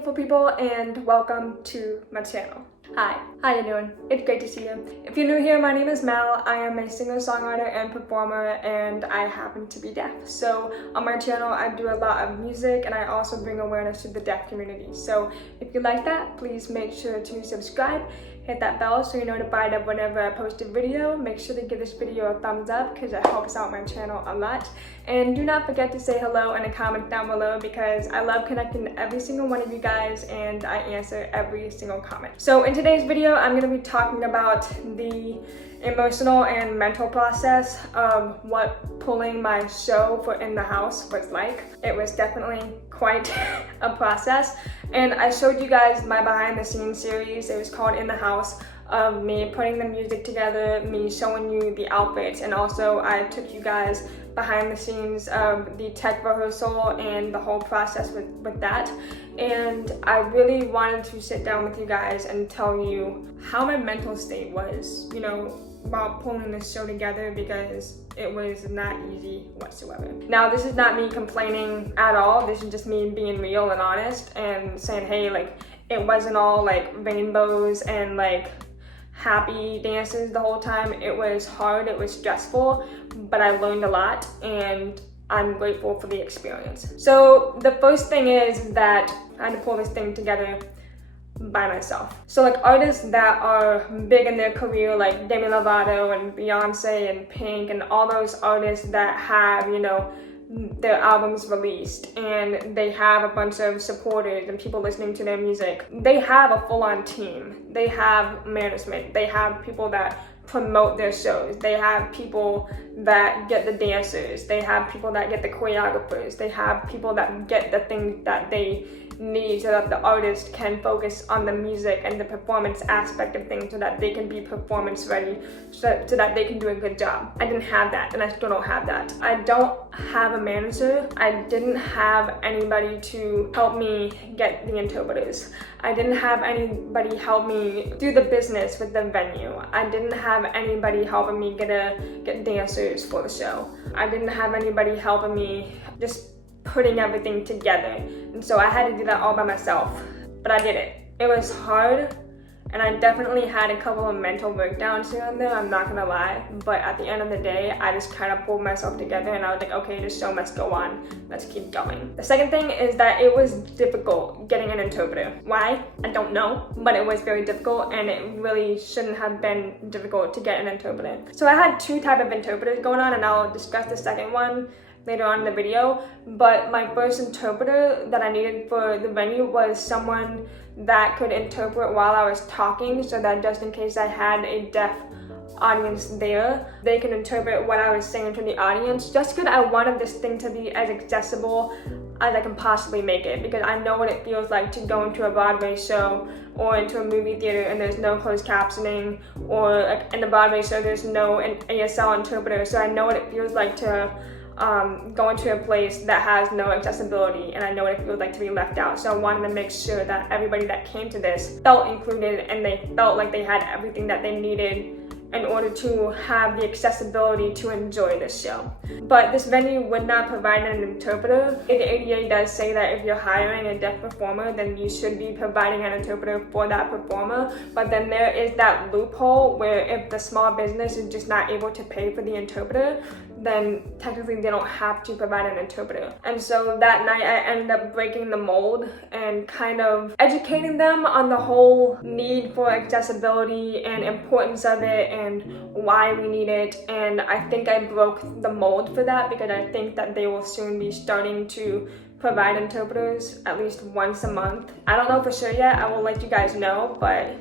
beautiful people, and welcome to my channel. Hi, how you doing? It's great to see you. If you're new here, my name is Mal. I am a singer-songwriter and performer, and I happen to be deaf. So on my channel, I do a lot of music, and I also bring awareness to the deaf community. So if you like that, please make sure to subscribe. Hit that bell so you're notified of whenever I post a video. Make sure to give this video a thumbs up because it helps out my channel a lot. And do not forget to say hello in the comments down below because I love connecting to every single one of you guys and I answer every single comment. So in today's video, I'm going to be talking about the emotional and mental process of what pulling my show for In the House was like. It was definitely quite a process, and I showed you guys my behind the scenes series. It was called In the House, of me putting the music together, me showing you the outfits, and also I took you guys behind the scenes of the tech rehearsal and the whole process with that. And I really wanted to sit down with you guys and tell you how my mental state was, you know, about pulling this show together, because it was not easy whatsoever. Now, this is not me complaining at all. This is just me being real and honest and saying, hey, like, it wasn't all like rainbows and like happy dances the whole time. It was hard, it was stressful, but I learned a lot and I'm grateful for the experience. So the first thing is that I had to pull this thing together by myself. So like artists that are big in their career, like Demi Lovato and Beyonce and Pink and all those artists that have, you know, their albums released and they have a bunch of supporters and people listening to their music, they have a full-on team. They have management, they have people that promote their shows, they have people that get the dancers, they have people that get the choreographers, they have people that get the things that they need so that the artist can focus on the music and the performance aspect of things so that they can be performance ready, so that they can do a good job. I didn't have that, and I still don't have that. I don't have a manager. I didn't have anybody to help me get the interpreters. I didn't have anybody help me do the business with the venue. I didn't have anybody helping me get dancers for the show. I didn't have anybody helping me just putting everything together. And so I had to do that all by myself, but I did it. It was hard, and I definitely had a couple of mental breakdowns here and there, I'm not gonna lie, but at the end of the day, I just kind of pulled myself together and I was like, okay, this show must go on. Let's keep going. The second thing is that it was difficult getting an interpreter. Why? I don't know, but it was very difficult, and it really shouldn't have been difficult to get an interpreter. So I had two types of interpreters going on, and I'll discuss the second one later on in the video. But my first interpreter that I needed for the venue was someone that could interpret while I was talking, so that just in case I had a deaf audience there, they could interpret what I was saying to the audience, just because I wanted this thing to be as accessible as I can possibly make it, because I know what it feels like to go into a Broadway show or into a movie theater and there's no closed captioning, or like in the Broadway show there's no ASL interpreter. So I know what it feels like to go into a place that has no accessibility, and I know what it feels like to be left out. So I wanted to make sure that everybody that came to this felt included and they felt like they had everything that they needed in order to have the accessibility to enjoy this show. But this venue would not provide an interpreter. The ADA does say that if you're hiring a deaf performer, then you should be providing an interpreter for that performer. But then there is that loophole where if the small business is just not able to pay for the interpreter, then technically they don't have to provide an interpreter. And so that night I ended up breaking the mold and kind of educating them on the whole need for accessibility and importance of it and why we need it. And I think I broke the mold for that, because I think that they will soon be starting to provide interpreters at least once a month. I don't know for sure yet, I will let you guys know, but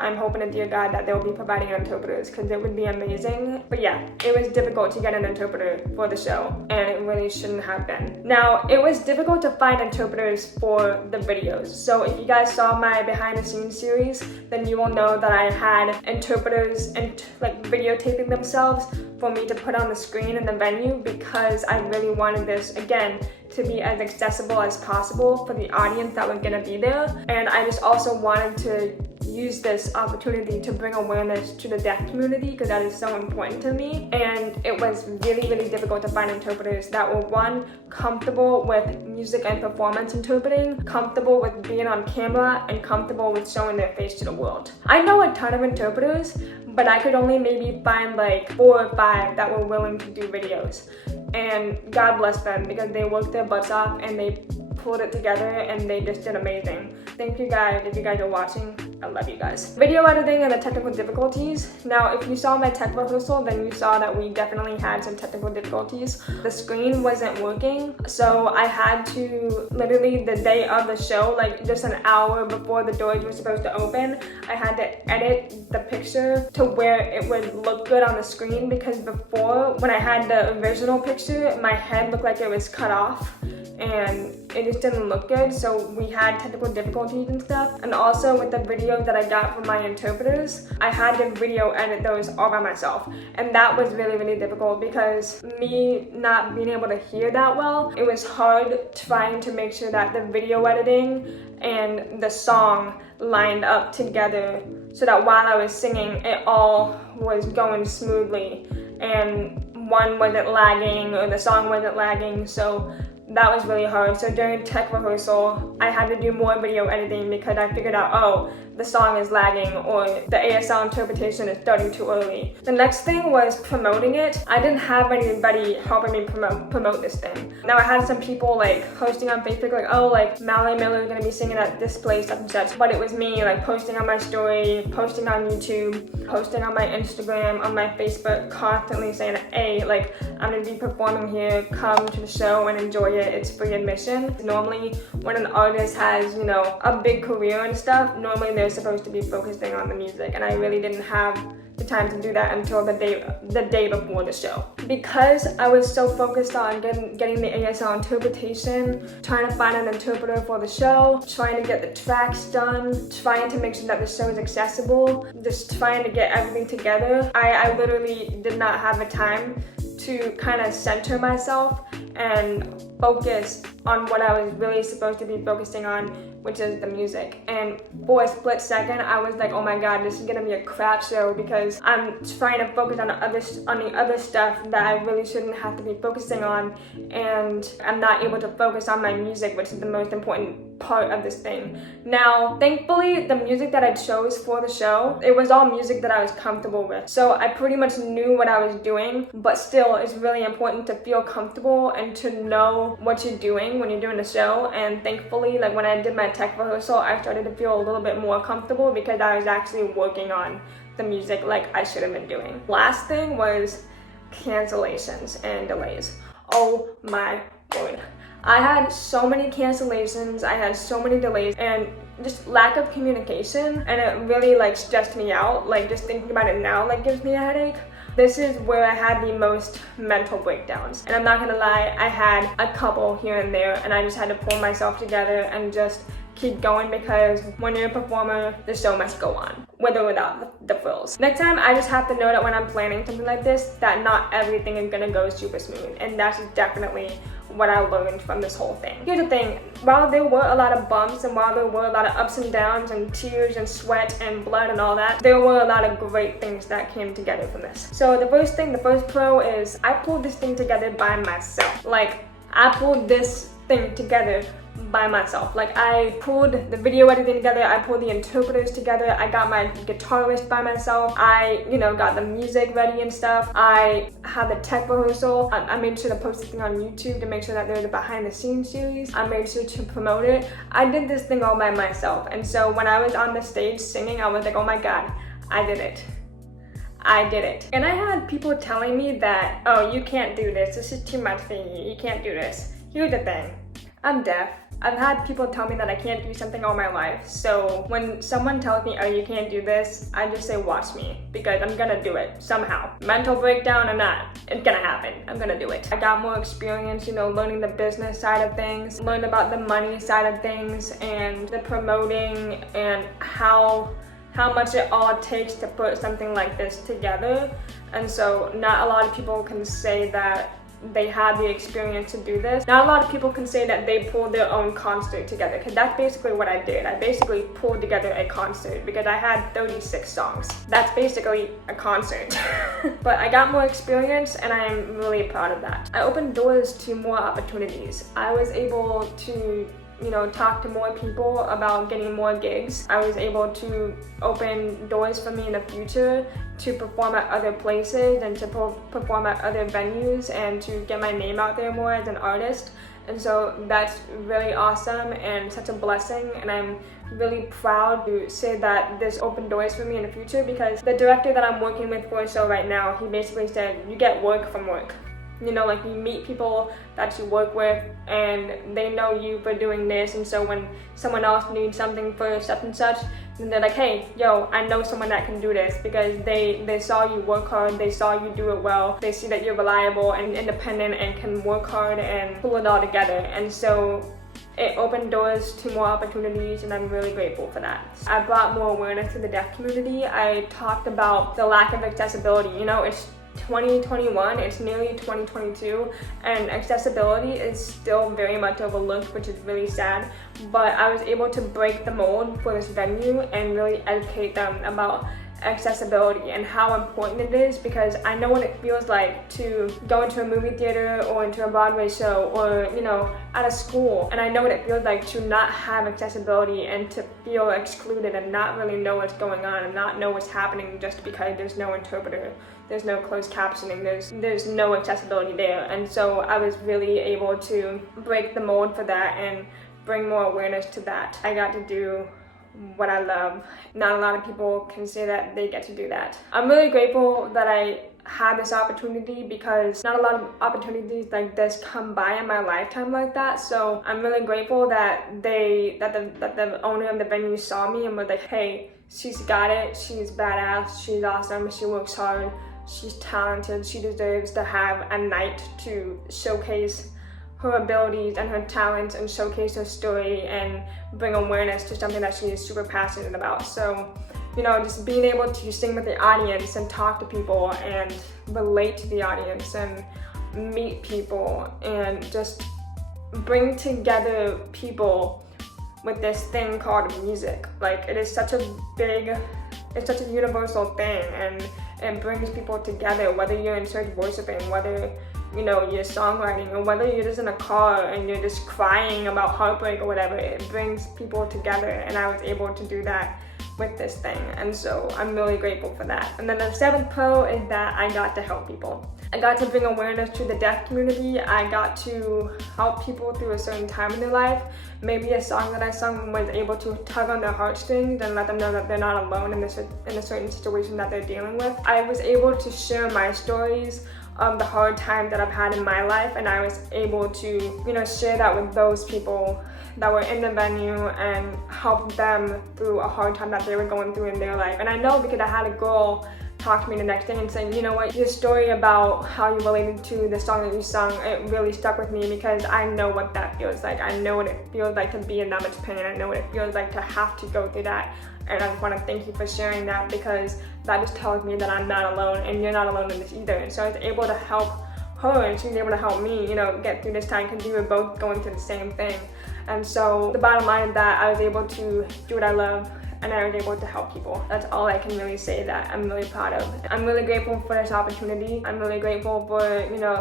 I'm hoping to dear God that they'll be providing interpreters, because it would be amazing. But yeah, it was difficult to get an interpreter for the show, and it really shouldn't have been. Now, it was difficult to find interpreters for the videos. So if you guys saw my behind the scenes series, then you will know that I had interpreters and like videotaping themselves for me to put on the screen in the venue, because I really wanted this, again, to be as accessible as possible for the audience that was gonna be there. And I just also wanted to use this opportunity to bring awareness to the deaf community because that is so important to me. And it was really, really difficult to find interpreters that were, one, comfortable with music and performance interpreting, comfortable with being on camera, and comfortable with showing their face to the world. I know a ton of interpreters, but I could only maybe find like 4 or 5 that were willing to do videos. And God bless them because they worked their butts off and they pulled it together and they just did amazing. Thank you guys. If you guys are watching, I love you guys. Video editing and the technical difficulties. Now, if you saw my tech rehearsal, then you saw that we definitely had some technical difficulties. The screen wasn't working, so I had to, literally the day of the show, like just an hour before the doors were supposed to open, I had to edit the picture to where it would look good on the screen, because before, when I had the original picture, my head looked like it was cut off and it just didn't look good, so we had technical difficulties and stuff. And also with the video that I got from my interpreters, I had to video edit those all by myself, and that was really, really difficult because me not being able to hear that well, it was hard trying to make sure that the video editing and the song lined up together so that while I was singing, it all was going smoothly and one wasn't lagging or the song wasn't lagging. So that was really hard. So during tech rehearsal, I had to do more video editing because I figured out, oh, the song is lagging or the ASL interpretation is starting too early. The next thing was promoting it. I didn't have anybody helping me promote this thing. Now I had some people like posting on Facebook like, oh, like Mallory Miller is gonna be singing at this place, such and such. But it was me like posting on my story, posting on YouTube, posting on my Instagram, on my Facebook, constantly saying, hey, like I'm gonna be performing here, come to the show and enjoy it. It's free admission. Normally when an artist has, you know, a big career and stuff, normally they're supposed to be focusing on the music, and I really didn't have the time to do that until the day before the show. Because I was so focused on getting the ASL interpretation, trying to find an interpreter for the show, trying to get the tracks done, trying to make sure that the show is accessible, just trying to get everything together, I literally did not have the time to kind of center myself and focus on what I was really supposed to be focusing on, which is the music. And for a split second, I was like, oh my god, this is gonna be a crap show because I'm trying to focus on the other stuff that I really shouldn't have to be focusing on, and I'm not able to focus on my music, which is the most important part of this thing. Now, thankfully, the music that I chose for the show, it was all music that I was comfortable with. So I pretty much knew what I was doing, but still, it's really important to feel comfortable and to know what you're doing when you're doing the show. And thankfully, like when I did my tech rehearsal, I started to feel a little bit more comfortable because I was actually working on the music like I should have been doing. Last thing was cancellations and delays. Oh my word. I had so many cancellations, I had so many delays, and just lack of communication, and it really like stressed me out. Like just thinking about it now like gives me a headache. This is where I had the most mental breakdowns, and I'm not gonna lie, I had a couple here and there, and I just had to pull myself together and just keep going, because when you're a performer, the show must go on, with or without the frills. Next time, I just have to know that when I'm planning something like this, that not everything is gonna go super smooth, and that's definitely what I learned from this whole thing. Here's the thing, while there were a lot of bumps and while there were a lot of ups and downs and tears and sweat and blood and all that, there were a lot of great things that came together from this. So the first pro is I pulled this thing together by myself. Like, I pulled this thing together by myself. Like, I pulled the video editing together, I pulled the interpreters together, I got my guitarist by myself, I, got the music ready and stuff, I had the tech rehearsal, I made sure to post this thing on YouTube to make sure that there's a behind the scenes series, I made sure to promote it. I did this thing all by myself, and so when I was on the stage singing, I was like, oh my god, I did it. I did it. And I had people telling me that, oh, you can't do this is too much for you can't do this. Here's the thing, I'm deaf. I've had people tell me that I can't do something all my life, so when someone tells me, oh, you can't do this, I just say, watch me, because I'm gonna do it, somehow. Mental breakdown or not, it's gonna happen, I'm gonna do it. I got more experience, learning the business side of things, learned about the money side of things, and the promoting, and how much it all takes to put something like this together. And so not a lot of people can say that they had the experience to do this. Not a lot of people can say that they pulled their own concert together, because that's basically what I did. I basically pulled together a concert because I had 36 songs. That's basically a concert. But I got more experience and I'm really proud of that. I opened doors to more opportunities. I was able to talk to more people about getting more gigs. I was able to open doors for me in the future to perform at other places and to perform at other venues and to get my name out there more as an artist. And so that's really awesome and such a blessing, and I'm really proud to say that this opened doors for me in the future, because the director that I'm working with for a show right now, he basically said, you get work from work. Like you meet people that you work with and they know you for doing this, and so when someone else needs something for such and such, then they're like, hey, yo, I know someone that can do this, because they saw you work hard, they saw you do it well, they see that you're reliable and independent and can work hard and pull it all together. And so it opened doors to more opportunities, and I'm really grateful for that. I brought more awareness to the deaf community. I talked about the lack of accessibility. It's 2021, it's nearly 2022, and accessibility is still very much overlooked, which is really sad. But I was able to break the mold for this venue and really educate them about accessibility and how important it is, because I know what it feels like to go into a movie theater or into a Broadway show or at a school, and I know what it feels like to not have accessibility and to feel excluded and not really know what's going on and not know what's happening just because there's no interpreter, there's no closed captioning, there's no accessibility there. And so I was really able to break the mold for that and bring more awareness to that. I got to do what I love. Not a lot of people can say that they get to do that. I'm really grateful that I had this opportunity, because not a lot of opportunities like this come by in my lifetime like that. So I'm really grateful that the owner of the venue saw me and was like, hey, she's got it, she's badass, she's awesome, she works hard, she's talented, she deserves to have a night to showcase her abilities and her talents and showcase her story and bring awareness to something that she is super passionate about. So, just being able to sing with the audience and talk to people and relate to the audience and meet people and just bring together people with this thing called music. Like, it is such a universal thing, and it brings people together, whether you're in church worshiping, whether you're songwriting, or whether you're just in a car and you're just crying about heartbreak or whatever. It brings people together, and I was able to do that with this thing, and so I'm really grateful for that. And then the 7th pro is that I got to help people. I got to bring awareness to the deaf community. I got to help people through a certain time in their life. Maybe a song that I sung was able to tug on their heartstrings and let them know that they're not alone in a certain situation that they're dealing with. I was able to share my stories of the hard times that I've had in my life, and I was able to share that with those people that were in the venue and help them through a hard time that they were going through in their life. And I know, because I had a girl talk to me the next day and say, you know what, your story about how you related to the song that you sung, it really stuck with me, because I know what that feels like. I know what it feels like to be in that much pain. I know what it feels like to have to go through that. And I just want to thank you for sharing that, because that just tells me that I'm not alone, and you're not alone in this either. And so I was able to help her, and she was able to help me, get through this time, because we were both going through the same thing. And so the bottom line is that I was able to do what I love, and I was able to help people. That's all I can really say that I'm really proud of. I'm really grateful for this opportunity. I'm really grateful for,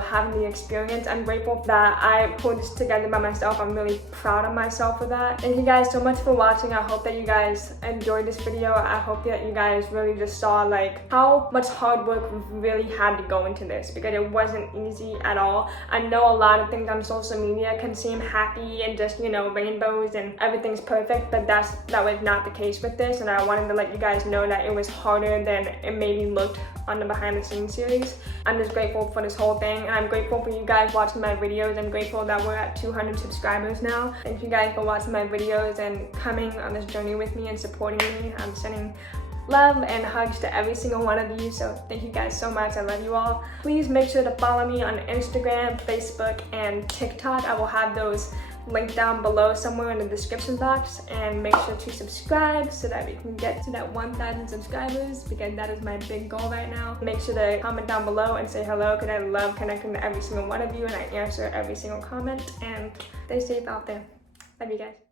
having the experience. I'm grateful that I pulled this together by myself. I'm really proud of myself for that. Thank you guys so much for watching. I hope that you guys enjoyed this video. I hope that you guys really just saw how much hard work really had to go into this, because it wasn't easy at all. I know a lot of things on social media can seem happy and just, rainbows and everything's perfect, but that was not the case with this, and I wanted to let you guys know that it was harder than it maybe looked on the behind the scenes series. I'm just grateful for this whole thing, and I'm grateful for you guys watching my videos. I'm grateful that we're at 200 subscribers now. Thank you guys for watching my videos and coming on this journey with me and supporting me. I'm sending love and hugs to every single one of you. So thank you guys so much. I love you all. Please make sure to follow me on Instagram, Facebook, and TikTok. I will have those linked down below somewhere in the description box, and make sure to subscribe so that we can get to that 1,000 subscribers, because that is my big goal right now. Make sure to comment down below and say hello, because I love connecting to every single one of you and I answer every single comment. And stay safe out there. Love you guys.